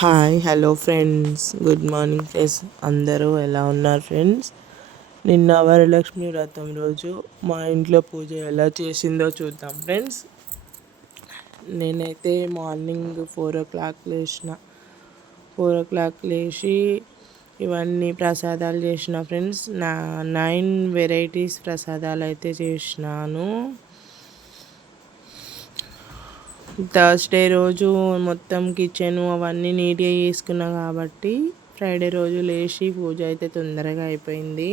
Hi hello friends, good morning friends. అందరూ ఎలా ఉన్నారు ఫ్రెండ్స్? నిన్న వరలక్ష్మి వ్రతం రోజు మా ఇంట్లో పూజ ఎలా చేసిందో చూద్దాం ఫ్రెండ్స్. నేనైతే మార్నింగ్ 4 o'clock లేచిన. 4 o'clock లేచి ఇవన్నీ ప్రసాదాలు చేసిన ఫ్రెండ్స్. 9 వెరైటీస్ ప్రసాదాలు అయితే చేసినాను. థర్స్డే రోజు మొత్తం కిచెన్ అవన్నీ నీట్గా చేసుకున్నా కాబట్టి ఫ్రైడే రోజు లేచి పూజ అయితే తొందరగా అయిపోయింది.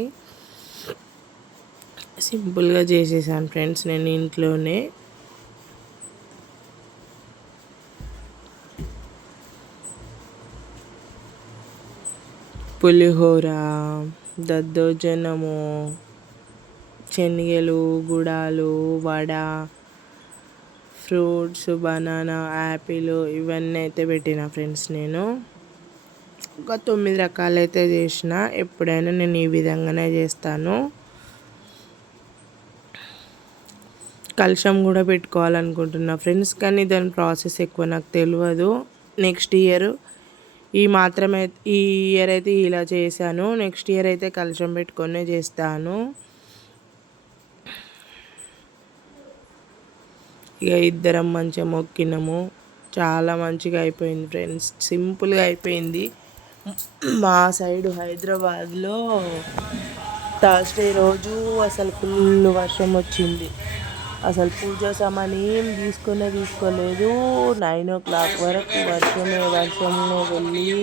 సింపుల్గా చేసేసాను ఫ్రెండ్స్ నేను ఇంట్లోనే. పులిహోర, దద్దోజనము, శనగలు, గుడాలు, వడ, ఫ్రూట్స్, బనానా, యాపిల్ ఇవన్నీ అయితే పెట్టిన ఫ్రెండ్స్. నేను ఒక 9 రకాలు అయితే చేసిన. ఎప్పుడైనా నేను ఈ విధంగానే చేస్తాను. కలశం కూడా పెట్టుకోవాలనుకుంటున్నా ఫ్రెండ్స్, కానీ దాని ప్రాసెస్ ఎక్కువ నాకు తెలియదు. నెక్స్ట్ ఇయర్ ఈ ఇయర్ అయితే ఇలా చేశాను. నెక్స్ట్ ఇయర్ అయితే కలశం పెట్టుకొనే చేస్తాను. ఇక ఇద్దరం మంచిగా మొక్కినాము. చాలా మంచిగా అయిపోయింది ఫ్రెండ్స్, సింపుల్గా అయిపోయింది. మా సైడు హైదరాబాద్లో థర్స్డే రోజు అసలు ఫుల్ వర్షం వచ్చింది. అసలు పూజ సామాను ఏం తీసుకోలేదు. 9 o'clock వరకు వర్షంలో వెళ్ళి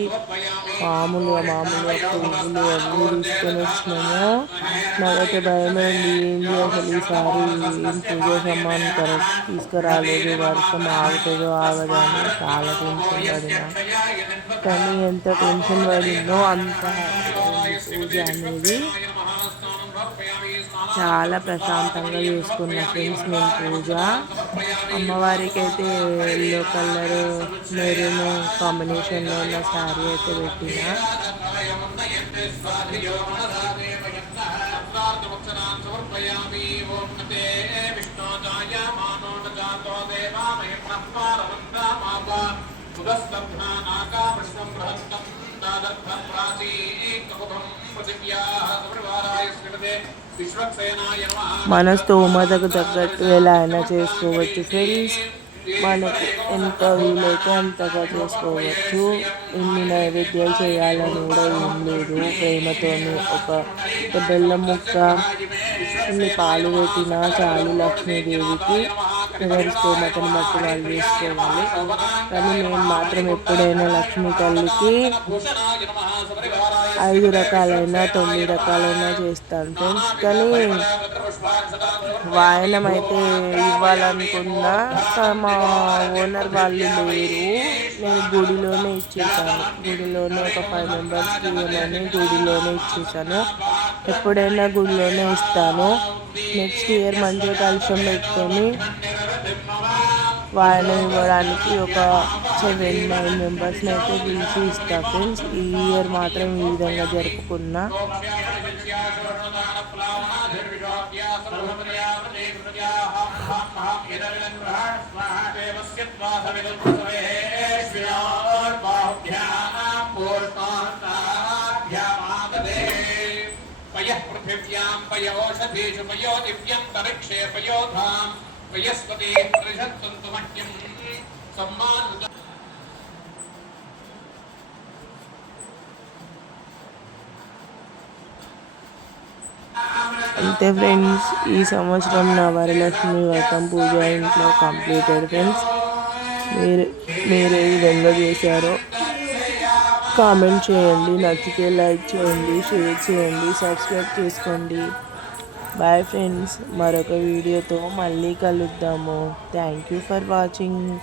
మామూలుగా పువ్వులు అన్నీ తీసుకొని వచ్చినాము. నాకైతే భయమైంది, ఏంటి అసలు ఈసారి ఏం పూజ సామాను కరెక్ట్ తీసుకురాలేదు, వర్షం ఆగుతుందో ఆగదో అని చాలా టెన్షన్ పడినా. కానీ ఎంత టెన్షన్ పడిందో అంత పూజ అనేది. చాలా ప్రశాంతంగా చేసుకున్న ఫ్రెండ్స్ నేను పూజ. అమ్మవారికి అయితే ఎల్లో కలర్ మెరూన్ కాంబినేషన్లో ఉన్న శారీ అయితే పెట్టిన. మన స్తోమతకు తగ్గట్టు ఎలా అయినా చేసుకోవచ్చు ఫ్రెండ్స్. మనకి ఎంత వీలైతే అంతగా చేసుకోవచ్చు. ఎన్ని నైవేద్యాలు చేయాలని కూడా ఏం లేదు. ప్రేమతోని ఒక బెల్లం ముక్క, ఇన్ని పాలు పెట్టినా చాలు లక్ష్మీదేవికి. ఎవరి స్తోమతను బట్టి వాళ్ళు చేసుకోవాలి. కానీ నేను మాత్రం ఎప్పుడైనా లక్ష్మీ తల్లికి 5 రకాలైనా 9 రకాలైనా చేస్తాను ఫ్రెండ్స్. కానీ వాయనం అయితే ఇవ్వాలనుకున్నా మా ఓనర్ వాళ్ళు లేరు. నేను గుడిలోనే ఇచ్చేసాను. గుడిలోనే ఒక 5 మెంబర్స్కి ఇవ్వమని గుడిలోనే ఇచ్చేసాను. ఎప్పుడైనా గుడిలోనే ఇస్తాను. నెక్స్ట్ ఇయర్ మంచిగా కలుషం పెట్టుకొని వాయనం ఇవ్వడానికి ఒక 7-9 మెంబర్స్ని అయితే పిలిచి ఇస్తా ఫ్రెండ్స్. ఈ ఇయర్ మాత్రం ఈ విధంగా జరుపుకున్నా. పయః పృథివ్యాం పయోషధీషు పయో దివ్యం తరిక్షే పయోధాం పయస్పతి ప్రజత్తంతు మహ్యం సమ్మానుత. అంతే ఫ్రెండ్స్, ఈ సంవత్సరం నా వరలక్ష్మి వ్రతం పూజ ఇంట్లో కంప్లీటెడ్ ఫ్రెండ్స్. మీరు ఏ విధంగా చేశారో కామెంట్ చేయండి. నచ్చితే లైక్ చేయండి, షేర్ చేయండి, సబ్స్క్రైబ్ చేసుకోండి. బాయ్ ఫ్రెండ్స్, మరొక వీడియోతో మళ్ళీ కలుద్దాము. Thank you for watching.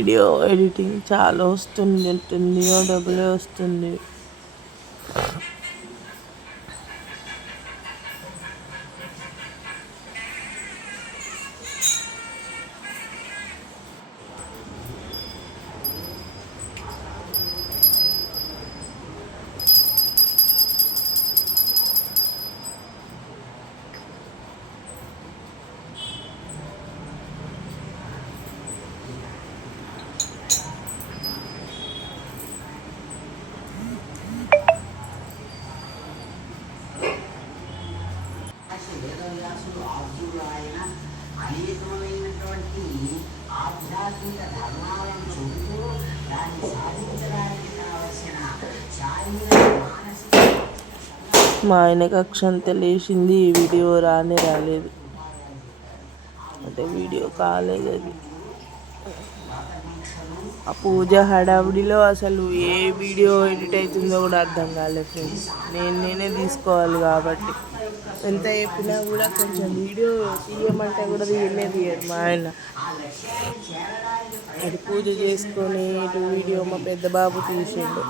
Video editing చాలా వస్తుంది, డబ్బులే వస్తుంది. వేదవ్యాసుడు ఆర్జునుడు ఆయన అనేకమైనటువంటి ఆధ్యాత్మిక ధర్మాలను చెబుతూ దాన్ని సాధించడానికి కావలసిన శారీరక మానసిక మా ఆయనకు అక్షంత లేచింది. ఈ వీడియో రాలేదు, అంటే వీడియో కాలేదు అది. ఆ పూజ హడావుడిలో అసలు ఏ వీడియో ఎడిట్ అవుతుందో కూడా అర్థం కాలేదు ఫ్రెండ్స్. నేనే తీసుకోవాలి కాబట్టి ఎంత చెప్పినా కూడా కొంచెం వీడియో తీయమంటే కూడా తీయడు మా ఆయన. అది పూజ చేసుకొని ఇటు వీడియో మా పెద్ద బాబు తీసిండు.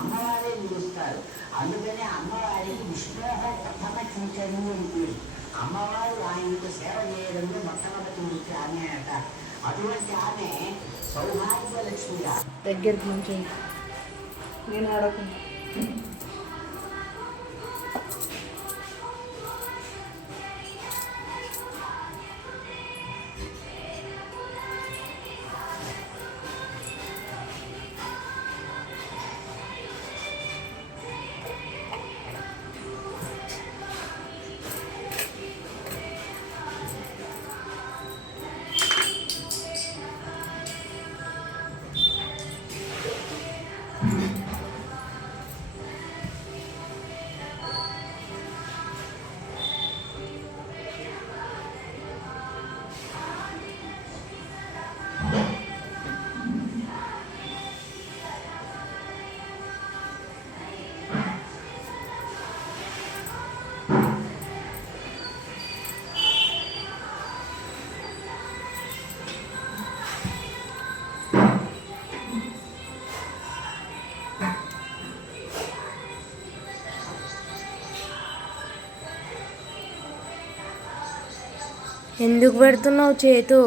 అమ్మవారు ఆయనకు సేవ చేయడంలో మొట్టమొదటి వృత్తి ఆమె అట. అటువంటి ఆమె సౌభాగ్యలక్ష్మిగా దగ్గరికి నుంచి నేను ఆడకుండా ఎందుకు పెడుతున్నావు చేతు?